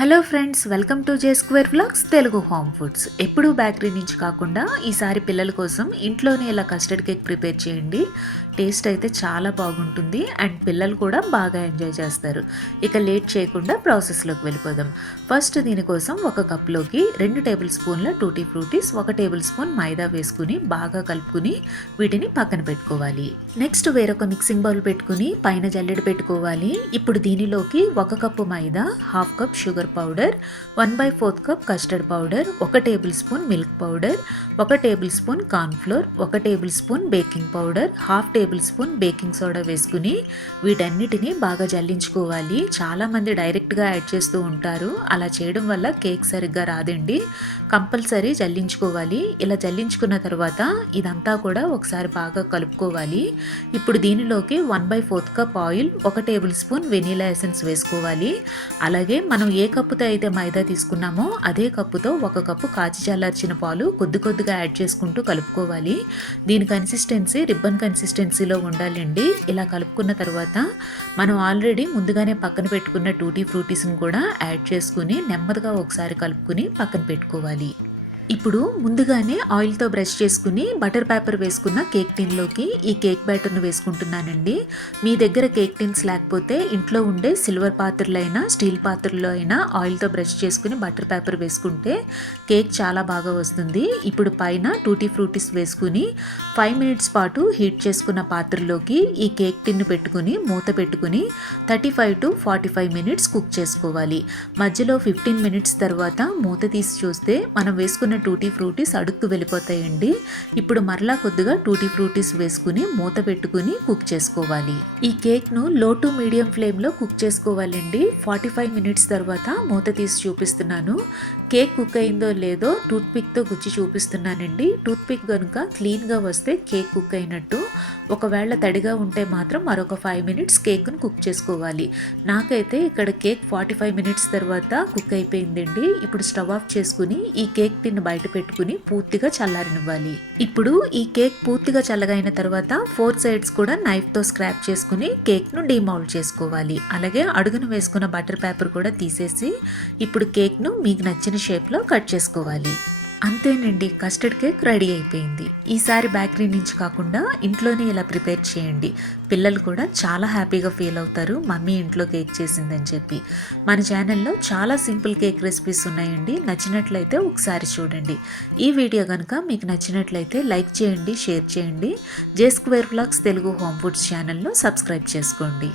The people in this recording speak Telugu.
Hello friends welcome to J square vlogs Telugu home foods. ఎప్పుడూ బేకరీ నుంచి కాకుండా ఈసారి పిల్లల కోసం ఇంట్లోనే ఇలా కస్టర్డ్ కేక్ ప్రిపేర్ చేయండి. టేస్ట్ అయితే చాలా బాగుంటుంది అండ్ పిల్లలు కూడా బాగా ఎంజాయ్ చేస్తారు. ఇక లేట్ చేయకుండా ప్రాసెస్లోకి వెళ్ళిపోదాం. ఫస్ట్ దీనికోసం ఒక కప్లోకి రెండు టేబుల్ స్పూన్ల టూటీ ఫ్రూటీస్ ఒక టేబుల్ స్పూన్ మైదా వేసుకుని బాగా కలుపుకుని వీటిని పక్కన పెట్టుకోవాలి. నెక్స్ట్ వేరొక మిక్సింగ్ బౌల్ పెట్టుకుని పైన జల్లెడ పెట్టుకోవాలి. ఇప్పుడు దీనిలోకి ఒక cup maida half cup sugar powder one by fourth cup custard powder ఒక టేబుల్ స్పూన్ మిల్క్ పౌడర్ ఒక టేబుల్ స్పూన్ కార్న్ఫ్లోర్ ఒక tablespoon baking powder half tablespoon baking soda వేసుకుని వీటన్నిటిని బాగా జల్లించుకోవాలి. చాలామంది డైరెక్ట్గా యాడ్ చేస్తూ ఉంటారు. అలా చేయడం వల్ల కేక్ సరిగ్గా రాదండి. కంపల్సరీ జల్లించుకోవాలి. ఇలా జల్లించుకున్న తర్వాత ఇదంతా కూడా ఒకసారి బాగా కలుపుకోవాలి. ఇప్పుడు దీనిలోకి one by fourth cup oil ఒక టేబుల్ స్పూన్ వెనీలా ఎసెన్స్ వేసుకోవాలి. అలాగే మనం ఏ కప్పుతో అయితే మైదా తీసుకున్నామో అదే కప్పుతో ఒక కప్పు కాచి చల్లార్చిన పాలు కొద్ది కొద్దిగా యాడ్ చేసుకుంటూ కలుపుకోవాలి. దీని కన్సిస్టెన్సీ రిబ్బన్ కన్సిస్టెన్సీలో ఉండాలండి. ఇలా కలుపుకున్న తర్వాత మనం ఆల్రెడీ ముందుగానే పక్కన పెట్టుకున్న టూటీ ఫ్రూటీస్ని కూడా యాడ్ చేసుకుని నెమ్మదిగా ఒకసారి కలుపుకుని పక్కన పెట్టుకోవాలి. ఇప్పుడు ముందుగానే ఆయిల్తో బ్రష్ చేసుకుని బటర్ పేపర్ వేసుకున్న కేక్ టిన్లోకి ఈ కేక్ బ్యాటర్ను వేసుకుంటున్నానండి. మీ దగ్గర కేక్ టిన్స్ లేకపోతే ఇంట్లో ఉండే సిల్వర్ పాత్రలో అయినా స్టీల్ పాత్రలో అయినా ఆయిల్తో బ్రష్ చేసుకుని బటర్ పేపర్ వేసుకుంటే కేక్ చాలా బాగా వస్తుంది. ఇప్పుడు పైన టూటీ ఫ్రూటీస్ వేసుకుని ఫైవ్ మినిట్స్ పాటు హీట్ చేసుకున్న పాత్రలోకి ఈ కేక్ టిన్ను పెట్టుకుని మూత పెట్టుకుని thirty five to forty five minutes cook చేసుకోవాలి. మధ్యలో ఫిఫ్టీన్ మినిట్స్ తర్వాత మూత తీసి చూస్తే మనం వేసుకున్న టూటీ ఫ్రూటీస్ అడుక్కు వెళ్ళిపోతాయండి. ఇప్పుడు మరలా కొద్దిగా టూటీ ఫ్రూటీస్ వేసుకుని మూత పెట్టుకుని కుక్ చేసుకోవాలి. ఈ కేక్ను లో టు మీడియం ఫ్లేమ్లో కుక్ చేసుకోవాలండి. ఫార్టీ ఫైవ్ మినిట్స్ తర్వాత మూత తీసి చూపిస్తున్నాను. కేక్ కుక్ అయిందో లేదో టూత్పిక్తో గుచ్చి చూపిస్తున్నానండి. టూత్పిక్ కనుక క్లీన్గా వస్తే కేక్ కుక్ అయినట్టు. ఒకవేళ తడిగా ఉంటే మాత్రం మరొక ఫైవ్ మినిట్స్ కేక్ను కుక్ చేసుకోవాలి. నాకైతే ఇక్కడ కేక్ ఫార్టీ ఫైవ్ మినిట్స్ తర్వాత కుక్ అయిపోయిందండి. ఇప్పుడు స్టవ్ ఆఫ్ చేసుకుని ఈ కేక్ టిన్ బయట పెట్టుకుని పూర్తిగా చల్లారనివ్వాలి. ఇప్పుడు ఈ కేక్ పూర్తిగా చల్లగైన తర్వాత ఫోర్ సైడ్స్ కూడా నైఫ్తో స్క్రాప్ చేసుకుని కేక్ను డీమౌల్డ్ చేసుకోవాలి. అలాగే అడుగును వేసుకున్న బటర్ పేపర్ కూడా తీసేసి ఇప్పుడు కేక్ను మీకు నచ్చిన షేప్లో కట్ చేసుకోవాలి. అంతేనండి కస్టర్డ్ కేక్ రెడీ అయిపోయింది. ఈసారి బేకరీ నుంచి కాకుండా ఇంట్లోనే ఇలా ప్రిపేర్ చేయండి. పిల్లలు కూడా చాలా హ్యాపీగా ఫీల్ అవుతారు మమ్మీ ఇంట్లో కేక్ చేసిందని చెప్పి. మన ఛానల్లో చాలా సింపుల్ కేక్ రెసిపీస్ ఉన్నాయండి నచ్చినట్లయితే ఒకసారి చూడండి. ఈ వీడియో కనుక మీకు నచ్చినట్లయితే లైక్ చేయండి షేర్ చేయండి. J square blogs Telugu home foods ఛానల్ను సబ్స్క్రైబ్ చేసుకోండి.